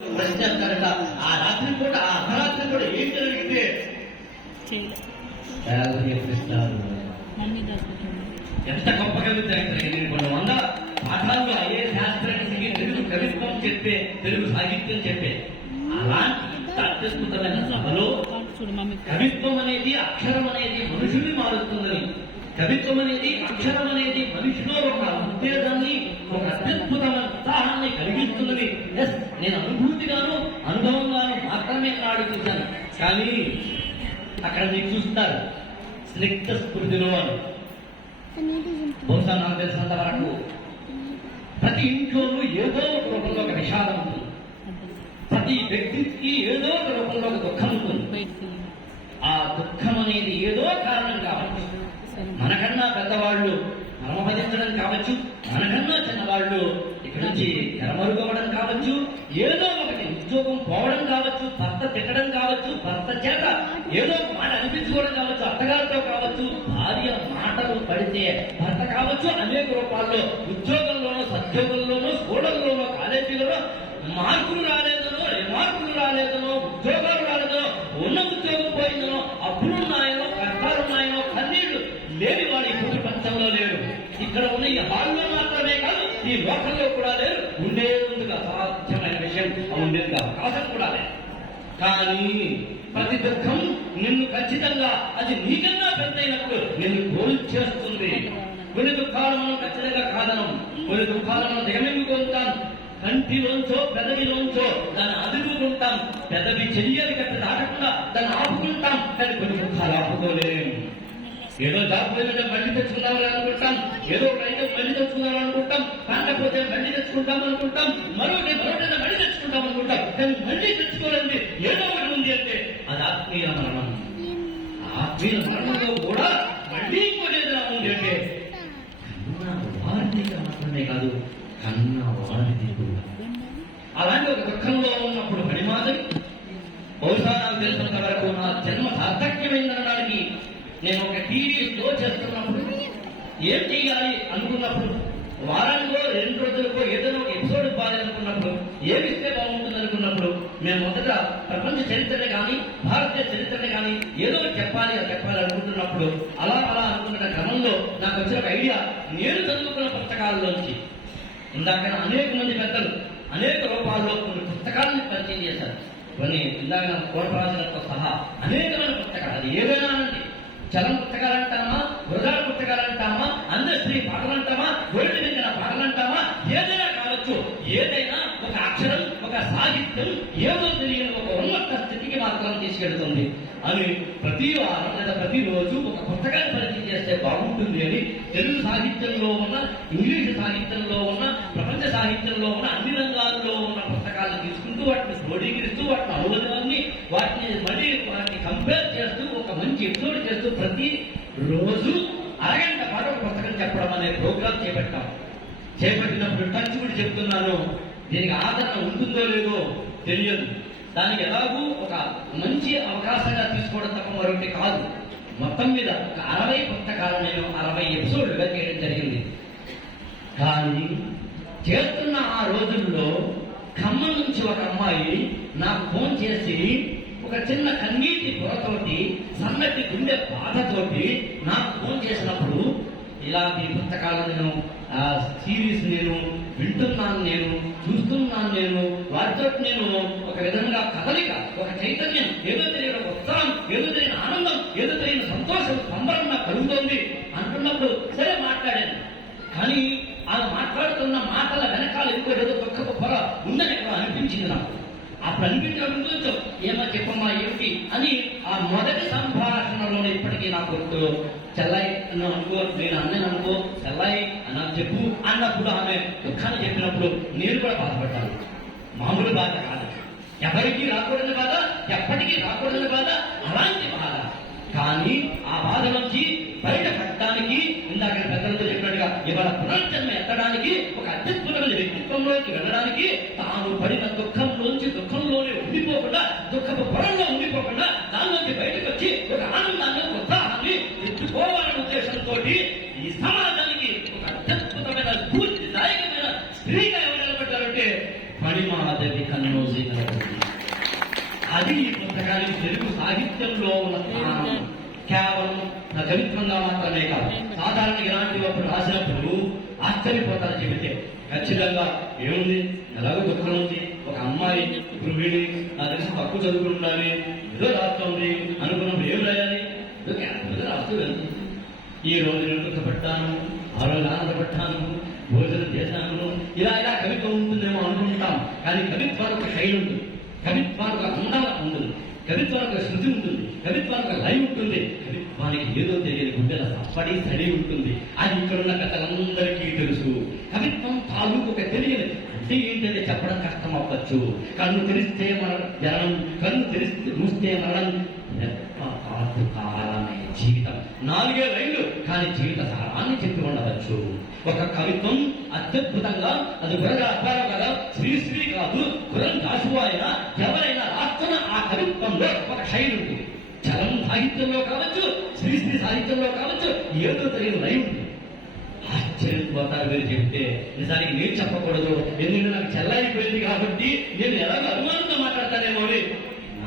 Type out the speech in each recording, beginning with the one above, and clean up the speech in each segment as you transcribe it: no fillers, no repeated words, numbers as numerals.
ప్రశ్నిస్తారట. ఆ రాత్రి పూట ఆ అర్ధరాత్రి కూడా ఏం జరిగితే ఎంత గొప్ప కవిత కొన్ని వంద పాఠాల్లో అయ్యే శాస్త్రానికి తెలుగు కవిత్వం చెప్పే, తెలుగు సాహిత్యం చెప్పే అలాంటి అత్యద్భుతమైన సభలో కవిత్వం అనేది, అక్షరం అనేది మనుషుల్ని మారుస్తుందని, కవిత్వం అనేది, అక్షరం అనేది మనిషిలో ఒక ఉత్తేజాన్ని, ఒక అత్యద్భుతమైన ఉత్సాహాన్ని కలిగిస్తుందని నేను అనుభూతిగాను అనుభవంగాను మాత్రమే నాడు చూశాను. కానీ అక్కడ మీకు చూస్తారు స్నిగ్ధ స్ఫూర్తిలో అని. బహుశా నాకు తెలిసినంత వరకు ప్రతి ఇంట్లోనూ ఏదో ఒక రూపంలో ఒక విషాదం ఉంటుంది, ప్రతి వ్యక్తికి ఏదో ఒక రూపంలో ఒక దుఃఖం ఉంటుంది. ఆ దుఃఖం అనేది ఏదో కారణం కావచ్చు, మనకన్నా పెద్దవాళ్ళు మర్మపదించడం కావచ్చు, మనకన్నా చిన్నవాళ్ళు ఇక్కడ నుంచి తెరమరుగవడం కావచ్చు, ఏదో ఒకటి ఉద్యోగం పోవడం కావచ్చు, భర్త తిట్టడం కావచ్చు, భర్త చేత ఏదో మాట అనిపించుకోవడం కావచ్చు, అత్తగారితో కావచ్చు, భార్య మాటలు పడితే భర్త కావచ్చు, అనేక రూపాల్లో ఉద్యోగంలోనో, సద్యోగంలోనో, స్కూళ్ళలోనో, కాలేజీలలో మార్కులు రాలేదనో, రిమార్కులు రాలేదనో, ఉద్యోగాలు రాలేదనో, ఉన్న ఉద్యోగం పోయిందనో, అప్పులున్నాయనో, కష్టాలున్నాయనో, కన్నీళ్లు లేని వాడు ఈ ప్రపంచంలో లేరు. ఇక్కడ ఉన్న ఈ హాల్లో మాత్రమే కాదు, ఈ లోకంలో కూడా లేరు. ఉండేందుకు అసాధ్యమైన విషయం, ఉండేందుకు అవకాశం కూడా లేదు. కానీ ప్రతి దుఃఖం నిన్ను ఖచ్చితంగా అది నీకన్నా పెద్దయినప్పుడు నిన్ను కోల్చేస్తుంది. కొన్ని దుఃఖాలు మనం ఖచ్చితంగా కాదనం, కొన్ని దుఃఖాలు మనం దిగమింగుకుంటాం, కంటిలోంచో పెదవిలోంచో దాన్ని అదుపుకుంటాం, పెదవి చెయ్యని కట్ట దాటకుండా దాన్ని ఆపుకుంటాం. కానీ కొన్ని దుఃఖాలు ఆపుకోలేము. ఏదో జాబ్ పోయినట్టే మళ్ళీ తెచ్చుకుందామని అనుకుంటాం, ఏదో ఒక ఐటమ్ మళ్ళీ తెచ్చుకుందామని అనుకుంటాం, కాకపోతే మళ్ళీ తెచ్చుకుంటాం అనుకుంటాం, మరొకటి మళ్ళీ తెచ్చుకుంటాం అనుకుంటాం. కానీ మళ్ళీ తెచ్చుకోలేదు ఏదో ఒకటి ఉంది అంటే అది ఆత్మీయ మరణం. ఆత్మీయ మరణంలో కూడా మళ్ళీ ఇంకోటి ఏదైనా ఉంది అంటే కన్నా వారిదిగా మాత్రమే కాదు, కన్నా వారిది కూడా. అలాంటి ఒక దుఃఖంలో ఉన్నప్పుడు పనిమాదిరి బహుశా నాకు తెలిసినంత వరకు నా జన్మ సార్థక్యమైందనడానికి నేను ఒక టీవీ షో చేస్తున్నప్పుడు, ఏం చేయాలి అనుకున్నప్పుడు, వారానికో 2 రోజులకో ఏదైనా ఒక ఎపిసోడ్ బాగాలనుకున్నప్పుడు, ఏమిస్తే బాగుంటుంది అనుకున్నప్పుడు, మేము మొదట ప్రపంచ చరిత్రని కానీ, భారతీయ చరిత్రని కానీ ఏదో చెప్పాలి అనుకుంటున్నప్పుడు అలా అనుకున్న క్రమంలో నాకు వచ్చిన ఒక ఐడియా, నేను చదువుకున్న పుస్తకాల్లోంచి ఇందాక అనేక మంది పెద్దలు అనేక రూపాల్లో కొన్ని పుస్తకాలను పరిచయం చేశారు. కొన్ని ఇందాక కోటరాజులతో సహా అనేకమైన పుస్తకాలు, అది ఏదైనా అండి, చలం పుస్తకాలు అంటామా, వృధాల పుస్తకాలు అంటామా, అందశ్రీ పాటలు అంటామా, గోల్డ్ మింగిన పాటలు అంటామా, ఏదైనా కావచ్చు. ఏదైనా ఒక అక్షరం, ఒక సాహిత్యం ఏదో తెలియని ఒక ఉన్నత స్థితికి మాత్రం తీసుకెళ్తుంది అని ప్రతి వారం లేదా ప్రతిరోజు ఒక పుస్తకాన్ని పరిచయం చేస్తే బాగుంటుంది అని తెలుగు సాహిత్యంలో ఉన్న, ఇంగ్లీష్ సాహిత్యంలో ఉన్న, ప్రపంచ సాహిత్యంలో ఉన్న, అన్ని రంగాల్లో ఉన్న పుస్తకాలను తీసుకుంటూ వాటిని క్రోడీకరిస్తూ వాటిని అనువదనాన్ని వాటిని కంపేర్ చేస్తూ ఒక మంచి ఎపిసోడ్ చేస్తూ ప్రతి రోజు అరగంట పాటు ఒక పుస్తకం చెప్పడం అనే ప్రోగ్రాం చేపట్టినప్పుడు టచ్ కూడా చెప్తున్నాను, దీనికి ఆదరణ ఉంటుందో లేదో తెలియదు. దానికి ఎలాగూ ఒక మంచి అవకాశంగా తీసుకోవడం తప్ప మరొకటి కాదు. మొత్తం మీద ఒక 60 పుస్తకాలు నేను 60 ఎపిసోడ్లుగా చేయడం జరిగింది. కానీ చేస్తున్న ఆ రోజుల్లో ఖమ్మం నుంచి ఒక అమ్మాయి నాకు ఫోన్ చేసి ఒక చిన్న కన్నీటి పొరతోటి, సన్నటి గుండె బాధతోటి నాకు ఫోన్ చేసినప్పుడు, ఇలా ఈ పుస్తకాలు నేను సిరీస్ నేను వింటున్నాను, నేను చూస్తున్నాను, నేను వాటితో నేను ఒక విధంగా కదలిక, ఒక చైతన్యం, ఏదో తెలియని ఒక ఉత్సాహం, ఏదో తెలియని ఆనందం, ఏదో తెలియని సంతోషం, సంబరం నాకు కలుగుతోంది అంటున్నప్పుడు సరే మాట్లాడాను. కానీ ఆ మాట్లాడుతున్న మాటల వెనకాల ఇంకో ఏదో దుఃఖపు పొర ఉందని అనిపించింది నాకు. అప్పుడు అనిపించడం కొంచెం ఏమో చెప్పమ్మా ఏమిటి అని ఆ మొదటి సంభాషణలోనే ఇప్పటికీ నాకు చెల్లాయి అనుకో, నేను అన్నని అనుకో, చెల్లాయి నాకు చెప్పు అన్నప్పుడు ఆమె దుఃఖాన్ని చెప్పినప్పుడు నేను కూడా బాధపడ్డాను. మామూలు బాధ కాదు, ఎవరికి రాకూడని బాధ, ఎప్పటికీ రాకూడని బాధ, అలాంటి బాధ. కానీ ఆ బాధ నుంచి బయటపడడానికి ఇందాక పెద్దలతో చెప్పినట్టుగా ఇవాళ పునర్జన్మ ఎత్తడానికి, ఒక అత్యద్భుతమైన వ్యక్తిత్వంలోకి వెళ్ళడానికి, తాను పడిన దుఃఖంలోనే ఉండిపోకుండా, దుఃఖపు పొరంలో ఉండిపోకుండా దానిలోంచి బయటకు వచ్చి ఒక ఆనందాన్ని, ఉత్సాహాన్ని తెచ్చుకోవాలనే ఉద్దేశంతో ఈ సమాజానికి ఒక అత్యద్భుతమైన స్ఫూర్తిదాయకమైన స్త్రీగా ఎవరు నిలబడ్డారంటే ఫణిమాదేవి కన్నోజీ. అది ఈ పుస్తకానికి తెలుగు సాహిత్యంలో ఉన్న స్థానం. కేవలం కవిత్వంగా మాత్రమే కాదు, సాధారణ ఇలాంటి ఒకరు రాసినప్పుడు ఆశ్చర్యపోతారు. చెబితే ఖచ్చితంగా ఏముంది, ఎలాగో దుఃఖం ఉంది, ఒక అమ్మాయి గృహిణి, నా తెలిసి తక్కువ చదువుకుని ఉండాలి, ఏదో రాస్తుంది అనుకున్నప్పుడు ఏం రాయాలి, ఏదో రాస్తూ వెళ్తుంది. ఈ రోజు నేను దుఃఖపడ్డాను, ఆ రోజు ఆనందపడ్డాను, భోజనం చేశాను, ఇలా ఇలా కవిత్వం ఉంటుందేమో అనుకుంటాం. కానీ కవిత్వానికి ఒక శైలి ఉంటుంది, కవిత్వానికి ఒక అందం ఉంటుంది, కవిత్వానికి ఒక శృతి ఉంటుంది, కవిత్వానికి ఒక లయ ఉంటుంది, కవిత్వానికి ఏదో తెలియని గుండెల సప్పడి సడి ఉంటుంది. అది ఇక్కడున్న కథలందరికీ తెలుసు. కవిత్వం తాలూకు ఒక తెలియని అంటే ఏంటంటే చెప్పడం కష్టం అవ్వచ్చు. కన్ను తెరిస్తే జనం, కన్ను తెరిస్తే మూస్తే మరణం, కాలమే జీవితం. 4 లైన్లు కానీ జీవిత సారాన్ని చెప్పి ఉండవచ్చు. ఒక కవిత్వం అత్యద్భుతంగా, అది గురగా అబ్బాయి కదా, శ్రీశ్రీ కాదు, గురం జాషువా అయినా ఎవరైనా రాస్తున్న ఆ కవిత్వంలో ఒక శైలి ఉంటుంది. చలం సాహిత్యంలో కావచ్చు, శ్రీశ్రీ సాహిత్యంలో కావచ్చు, ఏదో తెలియని లైవ్ ఉంటుంది. ఆశ్చర్యపోతారు మీరు చెప్తే. నిజానికి నేను చెప్పకూడదు, ఎందుకంటే నాకు చెల్లాయిపోయింది కాబట్టి నేను ఎలాగో అనుమానంతో మాట్లాడతానేమో.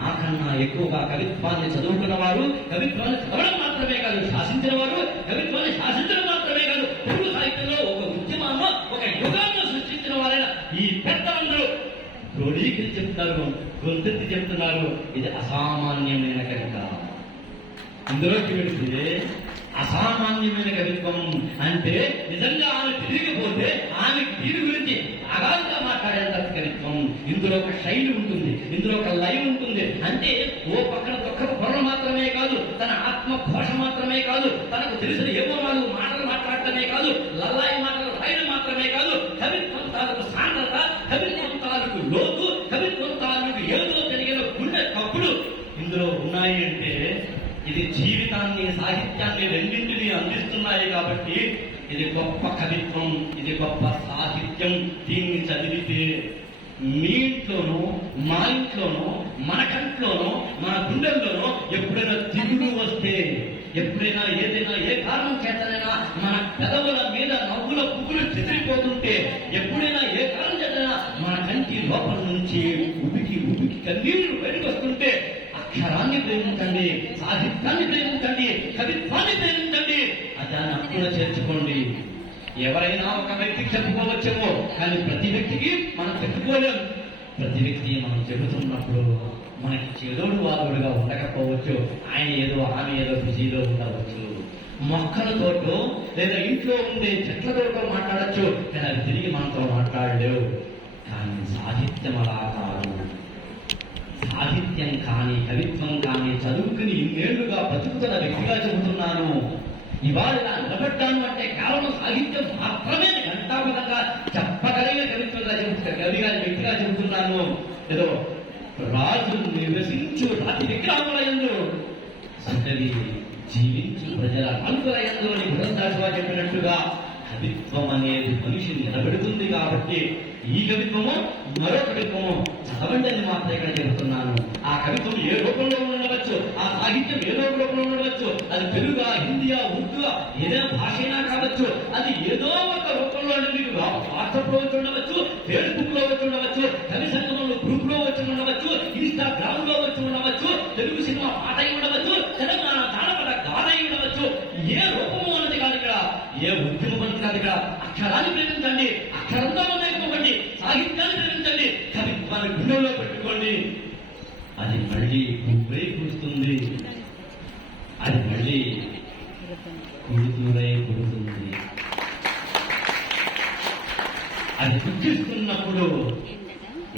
నాకన్నా ఎక్కువగా కవిత్వాన్ని చదువుకున్న వారు, కవిత్వాన్ని చదవడం మాత్రమే కాదు శాసించిన వారు, కవిత్వాన్ని శాసించడం మాత్రమే కాదు తెలుగు సాహిత్యంలో ఒక ఉద్యమాన్ని, ఒక యుగాన్ని సృష్టించిన వారైన ఈ పెద్దలందరూ క్రోడీకి చెప్తున్నారు, గొంతెత్తి చెప్తున్నారు, ఇది అసామాన్యమైన కవిత. ఇందులోకి వెళితే అసామాన్యమైన కవిత్వం అంటే నిజంగా ఆమె తిరిగిపోతే ఆమె దీని గురించి అగాధంగా మాట్లాడేంత కవిత్వం. ఇందులో ఒక శైలి ఉంటుంది, ఇందులో ఒక లైవ్ ఉంటుంది. అంటే ఓ పక్కన ఒక్క పొరలు మాత్రమే కాదు, తన ఆత్మఘోష మాత్రమే కాదు, తనకు తెలిసిన ఏవో నాలుగు మాటలు మాట్లాడటమే కాదు, లల్లాయి మాటలు రాయడం మాత్రమే కాదు, కవిత్వం తాలూకు సాంద్రత, కవిత్వం తాలూకు లోతు, కవిత్వం తాలూకు ఏదో జరిగిన గుండె కప్పులు ఇందులో ఉన్నాయి. అంటే ఇది జీవితాన్ని, సాహిత్యాన్ని రెండింటినీ అందిస్తున్నాయి. కాబట్టి ఇది గొప్ప కవిత్వం, ఇది గొప్ప సాహిత్యం. దీన్ని చదివితే మీ ఇంట్లోనూ, మా ఇంట్లోనూ, మన కంట్లోనూ, మన గుండెల్లోనూ ఎప్పుడైనా దిగులు వస్తే, ఎప్పుడైనా ఏదైనా ఏ కారణం చేతనైనా మన పెదవుల మీద నవ్వుల పువ్వులు చెదిరిపోతుంటే, ఎప్పుడైనా ఏ కారణం చేతనైనా మన కంటి లోపల నుంచి ఉబికి ఉబికి కన్నీళ్లు బయటకు వస్తుంటే, అక్షరాన్ని ప్రేమించండి, సాహిత్యాన్ని ప్రేమించండి, కవిత్వాన్ని ప్రేమించండి, దాన్ని అప్పుడ చేర్చుకోండి. ఎవరైనా ఒక వ్యక్తికి చెప్పుకోవచ్చేమో, కానీ ప్రతి వ్యక్తికి మనం చెప్పుకోలేము. ప్రతి వ్యక్తి మనం చెబుతున్నప్పుడు మనకి చెదోడు వాదుడుగా ఉండకపోవచ్చు. ఆయన ఏదో, ఆమె ఏదో బిజీలో ఉండవచ్చు. మొక్కలతోటో లేదా ఇంట్లో ఉండే చెట్లతోటో మాట్లాడచ్చు, కానీ అవి తిరిగి మనతో మాట్లాడలేవు. కానీ సాహిత్యం అలా కాదు. సాహిత్యం కానీ, కవిత్వం కానీ చదువుకుని ఇన్నేళ్లుగా బతుకుతున్న వ్యక్తిగా చెబుతున్నాను. ఇవాళ ఇలా నిలబడ్డాను అంటే కేవలం సాహిత్యం మాత్రమే ఘంటాపదంగా చెప్పగలిగిన కవిత్వంగా కవిగా వ్యక్తిగా చెబుతున్నాను. ఏదో రాజు నివసించు రాతి విగ్రహములయందు, సంతవి జీవించు ప్రజల నాలుగులయందు అని గురం జాషువా చెప్పినట్టుగా కవిత్వం అనేది మనిషిని నిలబెడుతుంది. కాబట్టి ఈ కవిత్వము మరో కవిత్వము చదవండి అని మాత్రం ఇక్కడ చెబుతున్నాను. ఆ కవిత్వం ఏ రూపంలో ఉండవచ్చు, ఆ సాహిత్యం ఏదో రూపంలో ఉండవచ్చు, అది తెలుగా, హిందీయా, ఉర్దూగా, ఏదైనా భాష అయినా కావచ్చు, అది ఏదో ఒక రూపంలో మీకు వాట్సాప్ లో వచ్చి ఉండవచ్చు, ఫేస్బుక్ లో వచ్చి ఉండవచ్చు, కవి సంగమంలో గ్రూప్ లో వచ్చి ఉండవచ్చు, ఇన్స్టాగ్రామ్ లో వచ్చి ఉండవచ్చు, తెలుగు సినిమా పాట అయి ఉండవచ్చు, తెలంగాణ జానపద గాథ అయి ఉండవచ్చు. ఏ రూపము అన్నది కాదు ఇక్కడ, ఏ ఉద్యమం అన్నది కాదు ఇక్కడ. అక్షరాన్ని ప్రేమించండి, అక్షరంతో లేకపోండి, సాహిత్యాన్ని ప్రేమించండి, కవిత్వాన్ని గుండెల్లో పెట్టుకోండి. అది మళ్ళీ పువ్వై పూస్తుంది, అది మళ్ళీ కుడుతురై పుడుతుంది. అది దుఃఖిస్తున్నప్పుడు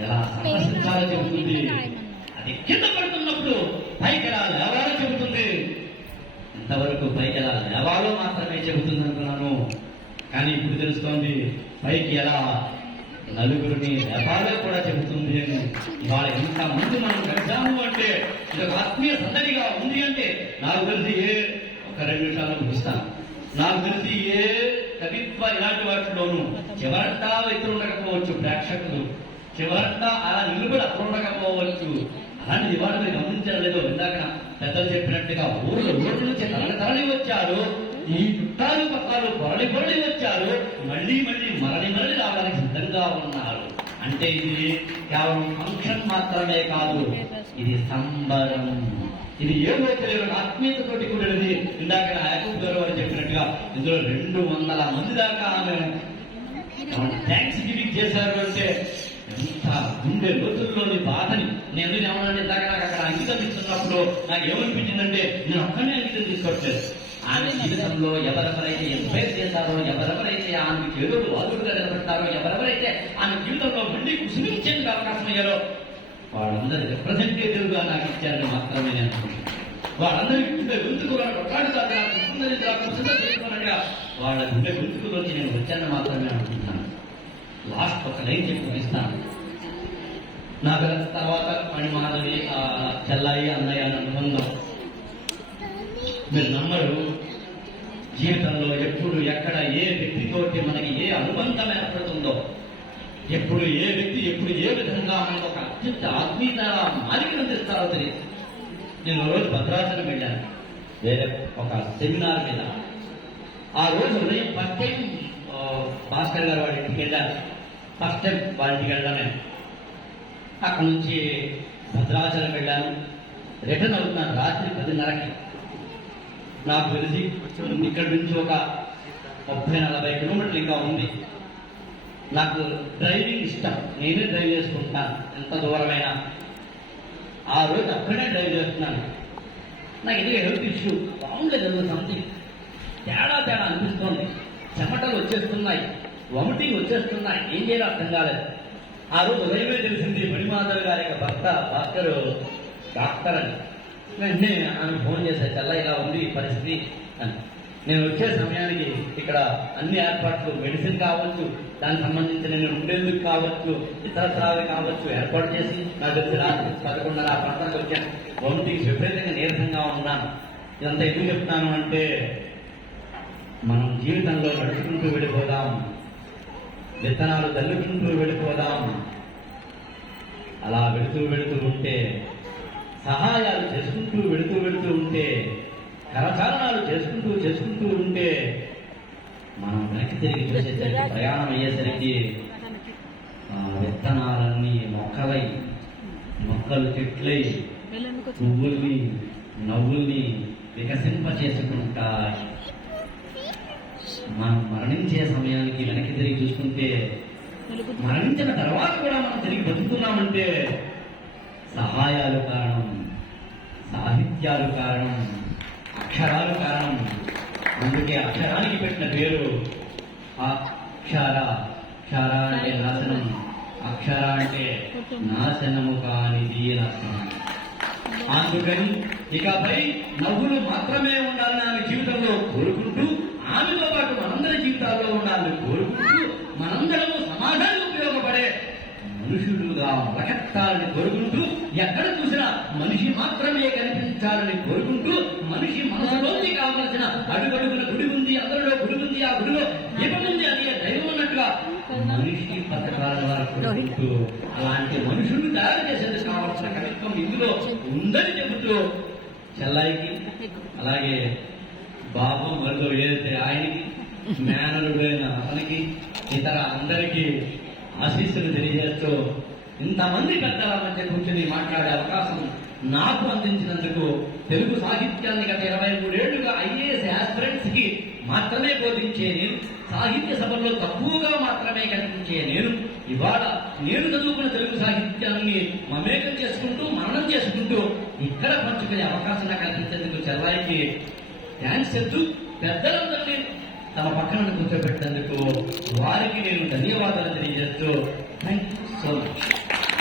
ఎలా సాహసించాలో చెబుతుంది, అది కింద పడుతున్నప్పుడు పైకి ఎలా లేవాలో చెబుతుంది. ఇంతవరకు పైకి ఎలా లేవాలో మాత్రమే చెబుతుంది అనుకున్నాను, కానీ ఇప్పుడు తెలుస్తోంది పైకి ఎలా నలుగురిని లేపాలో కూడా చెబుతుంది అని. ఇవాళ ఇంతమంది మనం కలిసాము అంటే, ఇది ఒక ఆత్మీయ సందడిగా ఉంది అంటే, నాకు తెలిసి ఒక 2 నిమిషాలు ముగిస్తాను. నాకు తెలిసి ఏ కవిత్వ ఇలాంటి వాటిలోనూ చివరంతా ఇద్దరు ఉండకపోవచ్చు, ప్రేక్షకులు చివరంతా అలా నిలబడి అక్కడ ఉండకపోవచ్చు. అలాంటి ఇవాళ మీరు గమనించారు లేదో, ఇందాక పెద్దలు చెప్పినట్టుగా ఊర్ల నుంచి తరలి వచ్చారు, ఈ చుట్టాలు పక్కాలు పొరలి వచ్చారు, మళ్ళీ మళ్ళీ మరలి రావడానికి సిద్ధంగా ఉన్నారు. అంటే ఇది కేవలం ఫంక్షన్ మాత్రమే కాదు, ఇది సంబరం. ఇది ఏమో తెలియదు ఆత్మీయతతోటి కూడినది. ఇందాక యాకూబ్ గారు వారు చెప్పినట్టుగా ఇందులో 200 మంది దాకా ఆమె థ్యాంక్స్ గివింగ్ చేశారు. అంటే ఎంత గుండె లోతుల్లోని బాధని నేను ఏమన్నా ఇందాక నాకు అక్కడ అంకితం ఇస్తున్నప్పుడు నాకు ఏమనిపించిందంటే నేను ఒక్కనే అంకితం తీసుకోవట్లేదు. ఆమె జీవితంలో ఎవరెవరైతే ఎంపైర్ చేశారో, ఎవరెవరైతే ఆమె చేదుడు వాదుడుగా నిలబడతారో, ఎవరెవరైతే ఆమె జీవితంలో మళ్ళీ కుసుమించేందుకు అవకాశం అయ్యారో వాళ్ళందరి రిప్రజెంటేటివ్ గా నాకు ఇచ్చారని మాత్రమే నేను అనుకుంటున్నాను. వాళ్ళందరికీ గుండె గొంతుకు వాళ్ళ గుండె గొంతుకులోంచి నేను వచ్చానని మాత్రమే అనుకుంటున్నాను. లాస్ట్ ఒక లైన్ చెప్పి ముగిస్తాను. నాకు తర్వాత మణిమాధవి, చెల్లాయి, అన్నయ్య అని అనుబంధం మీరు నమ్మరు. జీవితంలో ఎప్పుడు ఎక్కడ ఏ వ్యక్తితోటి మనకి ఏ అనుబంధం ఏర్పడుతుందో, ఎప్పుడు ఏ వ్యక్తి ఎప్పుడు ఏ విధంగా మనకు ఒక అత్యంత ఆత్మీయత మాలికను అందిస్తారో తెలియదు. నేను రోజు భద్రాచలం వెళ్ళాను వేరే ఒక సెమినార్ మీద. ఆ రోజు ఉదయం ఫస్ట్ టైం భాస్కర్ గారు వాడి ఇంటికి వెళ్ళాను. ఫస్ట్ టైం వాళ్ళ ఇంటికి వెళ్ళాను. అక్కడ నుంచి భద్రాచలం వెళ్ళాను. రిటర్న్ అవుతున్నాను రాత్రి 10:30కి. నాకు తెలిసి ఇక్కడ నుంచి ఒక 30-40 కిలోమీటర్లు ఇంకా ఉంది. నాకు డ్రైవింగ్ ఇష్టం, నేనే డ్రైవ్ చేసుకుంటున్నాను ఎంత దూరమైనా. ఆ రోజు అక్కడే డ్రైవ్ చేస్తున్నాను. నాకు ఎందుకు హెల్త్ ఇష్యూ బాగుండలేదు, సంథింగ్ తేడా అనిపిస్తోంది. చెమటలు వచ్చేస్తున్నాయి, వామిటింగ్ వచ్చేస్తున్నాయి, ఏం చేయాలో అర్థం కాలేదు. ఆ రోజు ఉదయమే తెలిసింది మణిమాధవ్ గారి యొక్క భర్త భాస్కర్ డాక్టర్ అని. వెంటనే ఆమె ఫోన్ చేశారు, చల్ల ఇలా ఉంది పరిస్థితి అని. నేను వచ్చే సమయానికి ఇక్కడ అన్ని ఏర్పాట్లు, మెడిసిన్ కావచ్చు, దానికి సంబంధించి నేను ఉండేందుకు కావచ్చు, ఇతరత్రావి కావచ్చు ఏర్పాటు చేసి నాకు తెలిసి రాత్రి 11:30 ఆ ప్రాంతానికి వచ్చాను. వామిటింగ్స్ విపరీతంగా నీరసంగా ఉన్నాను. ఇదంతా ఎందుకు చెప్తాను అంటే మనం జీవితంలో నడుచుకుంటూ వెళ్ళిపోదాం, విత్తనాలు తల్లుకుంటూ వెళ్ళిపోదాం. అలా వెళుతూ ఉంటే, సహాయాలు చేసుకుంటూ వెళుతూ ఉంటే, కరచాలనాలు చేసుకుంటూ ఉంటే మనం వెనక్కి తిరిగి చూసేసరికి, ప్రయాణం అయ్యేసరికి విత్తనాలన్నీ మొక్కలు చెట్లై పువ్వుల్ని నవ్వుల్ని వికసింప చేసుకుంటాయి. మనం మరణించే సమయానికి వెనక్కి తిరిగి చూసుకుంటే, మరణించిన తర్వాత కూడా మనం తిరిగి బతుకుతున్నామంటే సహాయాలు కారణం, సాహిత్యాలు కారణం, అక్షరాలు కారణం. అందుకే అక్షరానికి పెట్టిన పేరు అక్షర. క్షర అంటే నాశనం, అక్షర అంటే నాశనము కానిది నాశనం. అందుకని ఇకపై నవ్వులు మాత్రమే ఉండాలని ఆమె జీవితంలో కోరుకుంటూ, ఆమెతో పాటు మనందరి జీవితాల్లో ఉండాలని కోరుకుంటూ, మనందరము సమాజానికి ఉపయోగపడే మనుషులుగా మొలకెత్తాలని కోరుకుంటూ, ఎక్కడ చూసినా మనిషి మాత్రమే కనిపించాలని కోరుకుంటూ, మనిషి మనసులోకి కావలసిన అడుగడుగున గుడి ఉంది, అందరిలో గుడి ఉంది, ఆ గుడిలో దీపం ఉంది, అది దైవం అన్నట్టుగా మనిషి పథకాల ద్వారా కోరుకుంటూ, అలాంటి మనుషులు తయారు చేసేందుకు కావాల్సిన కవిత్వం ఇందులో ఉందని చెబుతూ, చెల్లాయికి అలాగే బాబు మరిదో ఏదైతే ఆయనకి, మేనలుడైన అతనికి, ఇతర అందరికీ ఆశీస్సులు తెలియజేస్తూ, ఇంతమంది పెద్దల మధ్య కూర్చొని మాట్లాడే అవకాశం నాకు అందించినందుకు, తెలుగు సాహిత్యాన్ని గత 23 ఏళ్లుగా ఐఏఎస్ యాస్పిరెంట్స్ కి మాత్రమే బోధించే నేను, సాహిత్య సభల్లో తక్కువగా మాత్రమే కనిపించే నేను, ఇవాళ నేను చదువుకున్న తెలుగు సాహిత్యాన్ని మమేకం చేసుకుంటూ, మననం చేసుకుంటూ ఇక్కడ పంచుకునే అవకాశం నాకు కల్పించేందుకు చెల్లాయికి థ్యాంక్స్ చెప్తూ, పెద్దలందరినీ తమ పక్కన కూర్చోబెట్టేందుకు వారికి నేను ధన్యవాదాలు తెలియజేస్తూ థ్యాంక్ యూ సో మచ్.